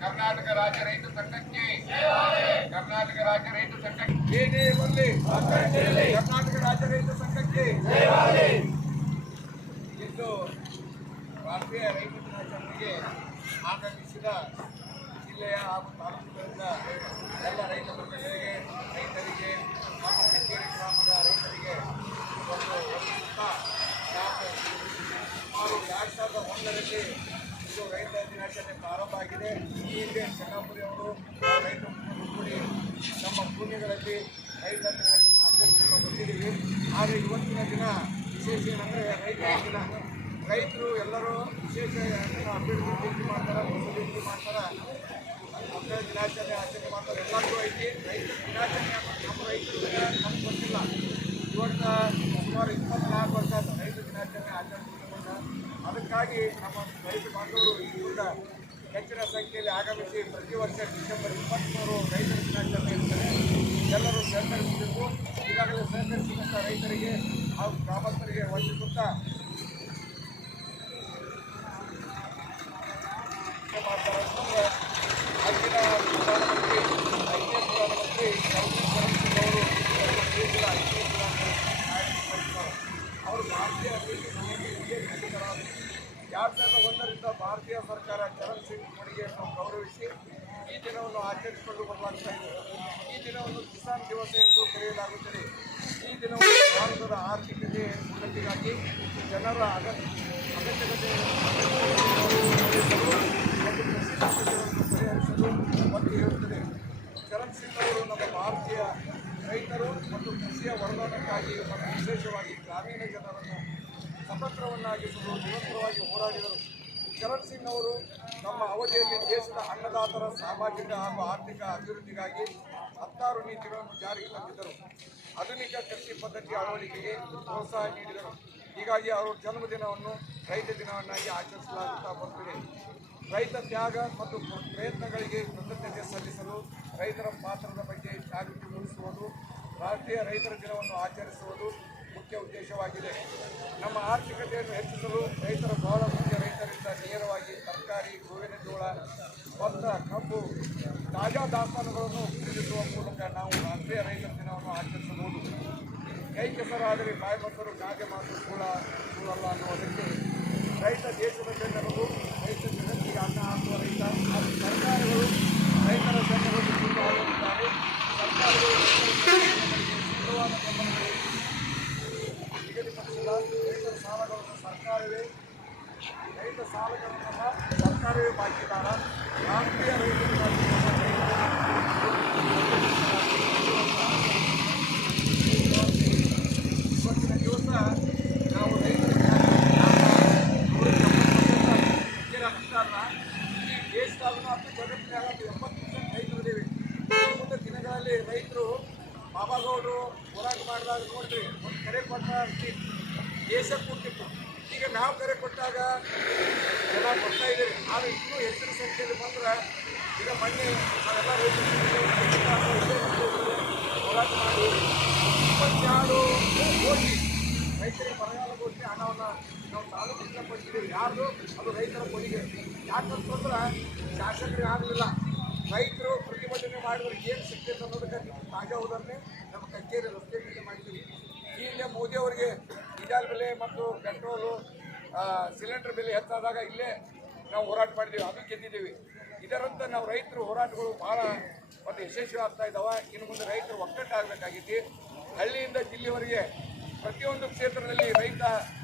ಕರ್ನಾಟಕ ರಾಜ್ಯ ರೈತ ಸಂಘಕ್ಕೆ ಕರ್ನಾಟಕ ರಾಜ್ಯ ರೈತ ಸಂಘಕ್ಕೆ. ಏನೇ ಬರಲಿ ಕರ್ನಾಟಕ ರಾಜ್ಯ ರೈತ ಸಂಘಕ್ಕೆ. ಇಂದು ರಾಷ್ಟ್ರೀಯ ರೈತ ದಿನಾಚರಣೆಗೆ ಆಗಮಿಸಿದ ಜಿಲ್ಲೆಯ ಹಾಗೂ ತಾಲೂಕುಗಳಿಂದ ಎಲ್ಲ ರೈತ ಬಂಧುಗಳಿಗೆ, ರೈತರಿಗೆ ಹಾಗೂ ಕಚೇರಿ ಗ್ರಾಮದ ರೈತರಿಗೆ ಒಂದು ಸುಮಾರು ಎರಡು ಸಾವಿರದ ಒಂದರಲ್ಲಿ ಇದು ರೈತ ದಿನಾಚರಣೆ ಪ್ರಾರಂಭ ಆಗಿದೆ. ಈ ಹಿಂದೆ ಚೆನ್ನಪುರಿ ಅವರು ರೈತ ನಮ್ಮ ಭೂಮಿಗಳಲ್ಲಿ ರೈತರ ದಿನಾಚರಣೆ ಆಚರಿಸಿಕೊಂಡು ಬಂದಿದ್ದೀವಿ ಆದರೆ ಇವತ್ತಿನ ದಿನ ವಿಶೇಷ ಏನಂದರೆ ರೈತರ ದಿನ. ರೈತರು ಎಲ್ಲರೂ ವಿಶೇಷ ಅಭಿವೃದ್ಧಿ ಪೂರ್ತಿ ಮಾಡ್ತಾರೆ ಅಭಿವೃದ್ಧಿ ಮಾಡ್ತಾರೆ ಮಕ್ಕಳ ದಿನಾಚರಣೆ ಆಚರಣೆ ಮಾಡ್ತಾರೆ. ಎಲ್ಲರಿಗೂ ಐತಿ. ರೈತರ ದಿನಾಚರಣೆ ನಮ್ಮ ರೈತರು ನಮ್ಗೆ ಗೊತ್ತಿಲ್ಲ. ಇವತ್ತು ಸುಮಾರು ಇಪ್ಪತ್ನಾಲ್ಕು ವರ್ಷ ಆಯ್ತು ರೈತ ದಿನಾಚರಣೆ ಆಚರಿಸಿಕೊಂಡ. ಅದಕ್ಕಾಗಿ ನಮ್ಮ ರೈತ ಬಾಂಧವರು ಈ ಕೂಡ ಹೆಚ್ಚಿನ ಸಂಖ್ಯೆಯಲ್ಲಿ ಆಗಮಿಸಿ ಪ್ರತಿ ವರ್ಷ ಡಿಸೆಂಬರ್ ಇಪ್ಪತ್ತ್ಮೂರು ರೈತರ ಎಲ್ಲರೂ ಸಹಕರಿಸಬೇಕು. ಈಗಾಗಲೇ ಸಹಕರಿಸಿದಂಥ ರೈತರಿಗೆ ಹಾಗೂ ಗ್ರಾಮಸ್ಥರಿಗೆ ಅಂತಂದ್ರೆ ಆಗಿನ ಪ್ರಧಾನಮಂತ್ರಿ ಐದನೇ ಪ್ರಧಾನಮಂತ್ರಿ ಅವರು ಭಾರತೀಯ ಅಭಿವೃದ್ಧಿ ಎರಡು ಸಾವಿರದ ಒಂದರಿಂದ ಭಾರತೀಯ ಸರ್ಕಾರ ಚರಣ್ ಸಿಂಗ್ ಗೌರವಿಸಿ ಈ ದಿನವನ್ನು ಆಚರಿಸಿಕೊಂಡು ಬರಲಾಗ್ತಾ ಇದೆ ಈ ದಿನವನ್ನು ದಿವಸ ಎಂದು ಕರೆಯಲಾಗುತ್ತದೆ. ಈ ದಿನವು ಭಾರತದ ಆರ್ಥಿಕತೆ ಉನ್ನತಿಗಾಗಿ ಜನರ ಅಗತ್ಯ ಅಗತ್ಯತೆ ಮತ್ತು ಪರಿಹರಿಸಲು ಒತ್ತಿ ಹೇಳುತ್ತದೆ. ಚರಣ್ ಸಿಂಗ್ ಅವರು ನಮ್ಮ ಭಾರತೀಯ ರೈತರು ಮತ್ತು ಕೃಷಿಯ ವರದಾನಕ್ಕಾಗಿ ಮತ್ತು ವಿಶೇಷವಾಗಿ ಗ್ರಾಮೀಣ ಜನರನ್ನು ಸ್ವತಂತ್ರವನ್ನಾಗಿಸಲು ನಿರಂತರವಾಗಿ ಹೋರಾಡಿದರು. ಚರಣ್ ಸಿಂಗ್ ಅವರು ನಮ್ಮ ಅವಧಿಯಲ್ಲಿ ದೇಶದ ಅನ್ನದಾತರ ಸಾಮಾಜಿಕ ಹಾಗೂ ಆರ್ಥಿಕ ಅಭಿವೃದ್ಧಿಗಾಗಿ ಹತ್ತಾರು ನೀತಿಗಳನ್ನು ಜಾರಿಗೆ ತಂದಿದ್ದರು. ಆಧುನಿಕ ಕೃಷಿ ಪದ್ಧತಿ ಅಳವಡಿಕೆಗೆ ಪ್ರೋತ್ಸಾಹ ನೀಡಿದರು. ಹೀಗಾಗಿ ಅವರ ಜನ್ಮದಿನವನ್ನು ರೈತ ದಿನವನ್ನಾಗಿ ಆಚರಿಸಲಾಗುತ್ತಾ ಬರುತ್ತಿದೆ ರೈತ ತ್ಯಾಗ ಮತ್ತು ಪ್ರಯತ್ನಗಳಿಗೆ ಕೃತಜ್ಞತೆ ಸಲ್ಲಿಸಲು ರೈತರ ಪಾತ್ರದ ಬಗ್ಗೆ ಜಾಗೃತಿ ಮೂಡಿಸುವುದು, ರಾಷ್ಟ್ರೀಯ ರೈತರ ದಿನವನ್ನು ಆಚರಿಸುವುದು ಮುಖ್ಯ ಉದ್ದೇಶವಾಗಿದೆ. ನಮ್ಮ ಆರ್ಥಿಕತೆಯನ್ನು ಹೆಚ್ಚಿಸಲು ರೈತರ ಬಹಳ ಗೋವಿನ ಜೋಳ ಭತ್ತ ಕಬ್ಬು ತಾಜಾ ದಾಸ್ತಾನುಗಳನ್ನು ಖರೀದಿಸುವ ಮೂಲಕ ನಾವು ರಾಷ್ಟ್ರೀಯ ರೈತರ ದಿನವನ್ನು ಆಚರಿಸಬಹುದು ಕೈ ಕೆಸರಾದರೆ ಬಾಯಿ ಬಂದರು ಗಾದೆ ಮಾತು ಕೂಡ ಸುಳ್ಳಲ್ಲ ಅನ್ನುವುದಕ್ಕೆ ರೈತ ದೇಶದ ಬೆನ್ನೆಲುಬು ರೈತ ಜಗತ್ತಿಗೆ ಅನ್ನ ಹಾಕುವ ರೈತ ಹಾಗೂ ಸರ್ಕಾರಗಳು ರೈತರ ಬೆನ್ನೆಲುಬು ಸುಳ್ಳಾಗುತ್ತಾರೆ ಸರ್ಕಾರಗಳು ಶುದ್ಧವಾದ ಬೆಂಬಲ ನಿಗದಿಪಡಿಸಿಲ್ಲ ರೈತರ ಸಾಲಗಳನ್ನು ಸರ್ಕಾರವೇ ರೈತ ಸಾಲಗಳನ್ನು ಬಾಕಿದಾರ ರಾಷ್ಟ್ರೀಯ ರೈತ ದಿನಾಚರಣೆಯನ್ನು ಇವತ್ತಿನ ದಿವಸ ನಾವು ರೈತರಿಗೆ ಅಷ್ಟ ಅಲ್ಲ ಈ ದೇಶದಾಗೂ ಮತ್ತು ಜಗತ್ತಿನಾಗ ಎಂಬತ್ತು ಪರ್ಸೆಂಟ್ ರೈತರಿದ್ದೀವಿ ಮುಂದೆ ದಿನಗಳಲ್ಲಿ ರೈತರು ಬಾಬಾಗೌಡರು ಹೋರಾಟ ಮಾಡಿದಾಗ ನೋಡ್ರಿ, ಒಂದು ಕರೆ ಕೊಟ್ಟ ದೇಶ ಕೊಟ್ಟಿತ್ತು ಈಗ ನಾವು ಕರೆ ಕೊಟ್ಟಾಗ ಜನ ಕೊಡ್ತಾ ಇದ್ದೀವಿ ಆದರೆ ಇನ್ನೂ ಹೆಚ್ಚಿನ ಸಂಖ್ಯೆಯಲ್ಲಿ ಬಂದ್ರೆ ಈಗ ಮೊನ್ನೆ ನಾವೆಲ್ಲ ಹೋರಾಟ ಮಾಡಿ ಇಪ್ಪತ್ತೆರಡು ಕೋಟಿ ರೈತರಿಗೆ ಬರಗಾಲ ಘೋಷಣೆ ಹಣವನ್ನು ನಾವು ತಾಲೂಕಿಂದ ಕೊಟ್ಟಿದ್ದೀವಿ. ಯಾರ್ದು? ಅದು ರೈತರ ಕೊಡುಗೆ. ಯಾಕಂತಂದ್ರೆ ಶಾಸಕರಿಗೆ ಆಗಲಿಲ್ಲ. ರೈತರು ಪ್ರತಿಭಟನೆ ಮಾಡಿದ್ರೆ ಏನು ಸಿಗ್ತೈತೆ ಅನ್ನೋದಕ್ಕೆ ತಾಜಾ ಉದಾಹರಣೆ. ನಮ್ಮ ಕಚೇರಿ ರಸ್ತೆ ಮೇಲೆ ಮಾಡಿದ್ದೀವಿ. ಹಿಂದೆ ಮೋದಿ ಅವರಿಗೆ ಡೀಸೆಲ್ ಬೆಲೆ ಮತ್ತು ಪೆಟ್ರೋಲು ಸಿಲಿಂಡರ್ ಬೆಲೆ ಹೆಚ್ಚಾದಾಗ ಇಲ್ಲೇ ನಾವು ಹೋರಾಟ ಮಾಡಿದ್ದೀವಿ ಅದು ಗೆದ್ದಿದ್ದೀವಿ. ಇದರಂತ ನಾವು ರೈತರು ಹೋರಾಟಗಳು ಭಾಳ ಒಂದು ಯಶಸ್ವಿ ಆಗ್ತಾ ಇದ್ದಾವೆ ಇನ್ನು ಮುಂದೆ ರೈತರು ಒಕ್ಕಟ್ಟಾಗಬೇಕಾಗಿತ್ತು ಹಳ್ಳಿಯಿಂದ ಜಿಲ್ಲೆವರೆಗೆ ಪ್ರತಿಯೊಂದು ಕ್ಷೇತ್ರದಲ್ಲಿ ರೈತ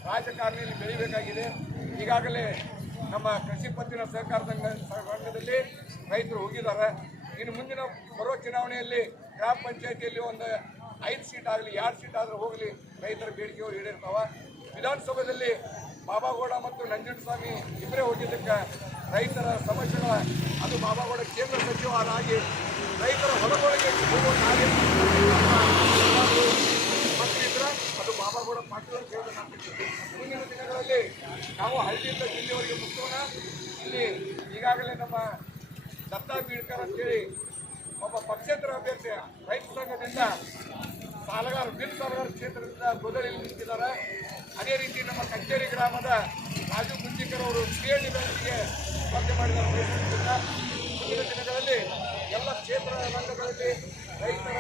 ರಾಜಕಾರಣಿಯಲ್ಲಿ ಬೆಳಿಬೇಕಾಗಿದೆ. ಈಗಾಗಲೇ ನಮ್ಮ ಕೃಷಿ ಪತ್ತಿನ ಸಹಕಾರ ಸಂಘ, ಸಂಘದಲ್ಲಿ ರೈತರು ಹೋಗಿದ್ದಾರೆ. ಇನ್ನು ಮುಂದಿನ ಬರೋ ಚುನಾವಣೆಯಲ್ಲಿ ಗ್ರಾಮ ಪಂಚಾಯತಿಯಲ್ಲಿ ಒಂದು ಐದು ಸೀಟ್ ಆಗಲಿ, ಎರಡು ಸೀಟ್ ಆದರೂ ಹೋಗಲಿ. ರೈತರ ಬೇಡಿಕೆಗಳು ಈಡೇರ್ತಾವ. ವಿಧಾನಸಭೆಯಲ್ಲಿ ಬಾಬಾಗೌಡ ಮತ್ತು ನಂಜುಂಡಸ್ವಾಮಿ ಇಬ್ಬರೇ ಹೋಗಿದ್ದಕ್ಕೆ ರೈತರ ಸಮಸ್ಯೆಗಳ, ಅದು ಬಾಬಾಗೌಡ ಕೇಂದ್ರ ಸಚಿವರಾಗಿ ರೈತರ ಹೊಲಗೊಳಗೆ ಹೋಗುವಂತಾಗಿ ಅದು ಬಾಬಾಗೌಡ ಪಾಟೀಲ್ ಅಂತ ನಾನು ಮುಂದಿನ ದಿನಗಳಲ್ಲಿ ನಾವು ಹಳ್ಳಿಯಿಂದ ಜಿಲ್ಲೆಯವರಿಗೆ ಮುಟ್ಟೋಣ. ಇಲ್ಲಿ ಈಗಾಗಲೇ ನಮ್ಮ ದತ್ತಾ ಬೀಳ್ಕರ್ ಅಂತೇಳಿ ಒಬ್ಬ ಪಕ್ಷೇತರ ಅಭ್ಯರ್ಥಿ ರೈತ ಸಂಘದಿಂದ ಸಾಲಗಾರ ಬಿಲ್ ಸಾಲಗಾರ ಕ್ಷೇತ್ರದಿಂದ ಗೊದಲಿ ನಿಂತಿದ್ದಾರೆ. ಅದೇ ರೀತಿ ನಮ್ಮ ಕಚೇರಿ ಗ್ರಾಮದ ರಾಜು ಗುಂಜಿಕರ್ ಅವರು ಸಿಎಡಿ ಬ್ಯಾಂಕಿಗೆ ಸ್ಪರ್ಧೆ ಮಾಡಿದ್ದಾರೆ ಮುಂದಿನ ದಿನಗಳಲ್ಲಿ ಎಲ್ಲ ಕ್ಷೇತ್ರ ರಂಗಗಳಲ್ಲಿ ರೈತರ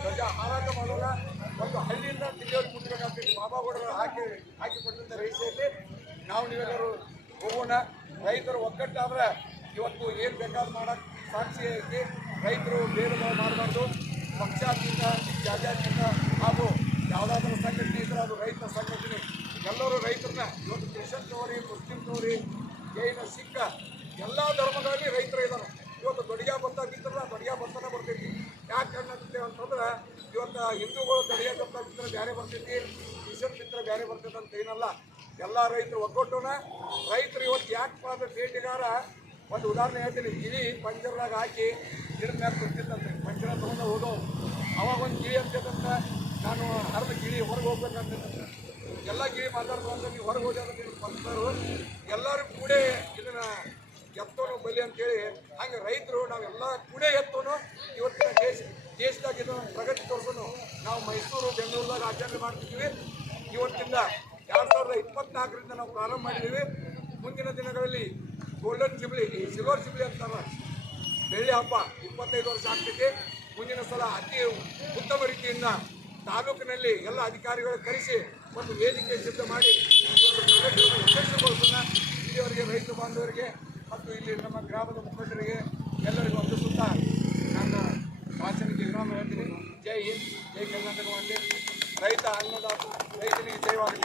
ಧ್ವಜ ಹಾರಾಟ ಮಾಡೋಣ. ಒಂದು ಹಳ್ಳಿಯಿಂದ ತಿಳಿಯೋರು ಮುಟ್ಟಬೇಕಂತ ಬಾಬಾಗೌಡರು ಹಾಕಿ ಹಾಕಿಕೊಟ್ಟಂಥ ರೈಸೆಯಲ್ಲಿ ನಾವು ನೀವೆಲ್ಲರೂ ಹೋಗೋಣ. ರೈತರು ಒಗ್ಗಟ್ಟಾದ್ರೆ ಇವತ್ತು ಏನು ಬೇಕಾದ್ರೂ ಮಾಡೋಕ್ಕೆ ಸಾಕ್ಷಿ ಐತಿ. ರೈತರು ಬೇರೆ ಮಾಡಬಾರ್ದು. ಪಕ್ಷಾತೀತ ಜಾತ್ಯತೀತ ಹಾಗೂ ಯಾವುದಾದ್ರೂ ಸಂಘಟನೆ ಇದ್ರೆ ಅದು ರೈತ ಸಂಘಟನೆ, ಎಲ್ಲರೂ ರೈತರನ್ನ ಇವತ್ತು ಕ್ರಿಶನ್ ತೋರಿ ಮುಸ್ಲಿಂ ತೋರಿ ಜೈನ, ಸಿಕ್ಕ ಎಲ್ಲ ಧರ್ಮಗಳಲ್ಲಿ ರೈತರು ಇದ್ದಾರೆ ಇವತ್ತು ದೊಡ್ಡಿಗೆ ಭತ್ತ ಬಿತ್ತಲ್ಲ ದೊಡ್ಡಿಗೆ ಭತ್ತನೇ ಬರ್ತೈತಿ. ಯಾಕೆ ಅನ್ನತ್ತೆ ಅಂತಂದ್ರೆ ಇವತ್ತು ಹಿಂದೂಗಳು ದೊಡ್ಡಿಗೆ ಭತ್ತ ಬಿತ್ತರೆ ಬೇರೆ ಬರ್ತೈತಿ ಕ್ರಿಶ್ಚಿಯನ್ ಬಿತ್ತರೆ ಬೇರೆ ಬರ್ತೈತೆ ಅಂತ ಏನಲ್ಲ. ಎಲ್ಲ ರೈತರು ಒಗ್ಗಟ್ಟುನ ರೈತರು ಇವತ್ತು ಯಾಕೆ ಅಂದ್ರೆ ಬೇಟೆಗಾರ ಒಂದು ಉದಾಹರಣೆ ಹೇಳ್ತೀನಿ. ಗಿಳಿ ಪಂಜರದಾಗ ಹಾಕಿ ಗಿಡ ಮ್ಯಾಕ್ ಕೊಡ್ತಿದ್ದಂತೆ ಪಂಜರ ತೊಗೊಂಡು ಹೋದವು. ಅವಾಗ ಒಂದು ಗಿಳಿ ಅಂತಂತ ನಾನು ಅರ್ಧ ಗಿಳಿ ಹೊರಗೆ ಹೋಗ್ಬೇಕಂತ ಎಲ್ಲ ಗಿಳಿ ಮಾತಾಡ್ಕೊಂಡು ನೀವು ಹೊರಗೆ ಹೋಗಿ ಪಂಚರು ಎಲ್ಲರೂ ಕೂಡ ಇದನ್ನ ಎತ್ತೋನು, ಬಲಿ ಅಂತೇಳಿ ಹಂಗೆ ರೈತರು ನಾವೆಲ್ಲ ಕೂಡ ಎತ್ತೋನು, ಇವತ್ತಿನ ದೇಶ, ದೇಶದಾಗ ಇದನ್ನು ಪ್ರಗತಿ ತೋರ್ಸೋನು ನಾವು ಮೈಸೂರು, ಬೆಂಗಳೂರದಾಗ ಆಚರಣೆ ಮಾಡ್ತಿದ್ದೀವಿ. ಇವತ್ತಿಂದ ಎರಡು ಸಾವಿರದ ಇಪ್ಪತ್ನಾಲ್ಕರಿಂದ ನಾವು ಪ್ರಾರಂಭ ಮಾಡಿದ್ದೀವಿ. ಮುಂದಿನ ದಿನಗಳಲ್ಲಿ ಗೋಲ್ಡನ್ ಜುಬ್ಲಿ ಸಿಲ್ವರ್ ಜುಬ್ಲಿ ಅಂತಾರ ಬೆಳ್ಳಿ ಹಬ್ಬ ಇಪ್ಪತ್ತೈದು ವರ್ಷ ಆಗ್ತೈತಿ. ಮುಂದಿನ ಸಲ ಅತಿ ಉತ್ತಮ ರೀತಿಯಿಂದ ತಾಲೂಕಿನಲ್ಲಿ ಎಲ್ಲ ಅಧಿಕಾರಿಗಳು ಕರೆಸಿ ಒಂದು ವೇದಿಕೆ ಸಿದ್ಧ ಮಾಡಿ ಉದ್ದೇಶಗೊಳಿಸೋಣ ಇಲ್ಲಿಯವರೆಗೆ ರೈತ ಬಾಂಧವರಿಗೆ ಮತ್ತು ಇಲ್ಲಿ ನಮ್ಮ ಗ್ರಾಮದ ಮುಖಂಡರಿಗೆ ಎಲ್ಲರಿಗೂ ವಂದಿಸುತ್ತಾ ನನ್ನ ಭಾಷಣಕ್ಕೆ ವಿರಾಮ ಹೇಳ್ತೀನಿ. ಜೈ ಹಿಂದ್, ಜೈ ಕರ್ನಾಟಕ ರೈತ ಅನ್ನದಾತ ರೈತನಿಗೆ ಜಯವಾಗಲಿ.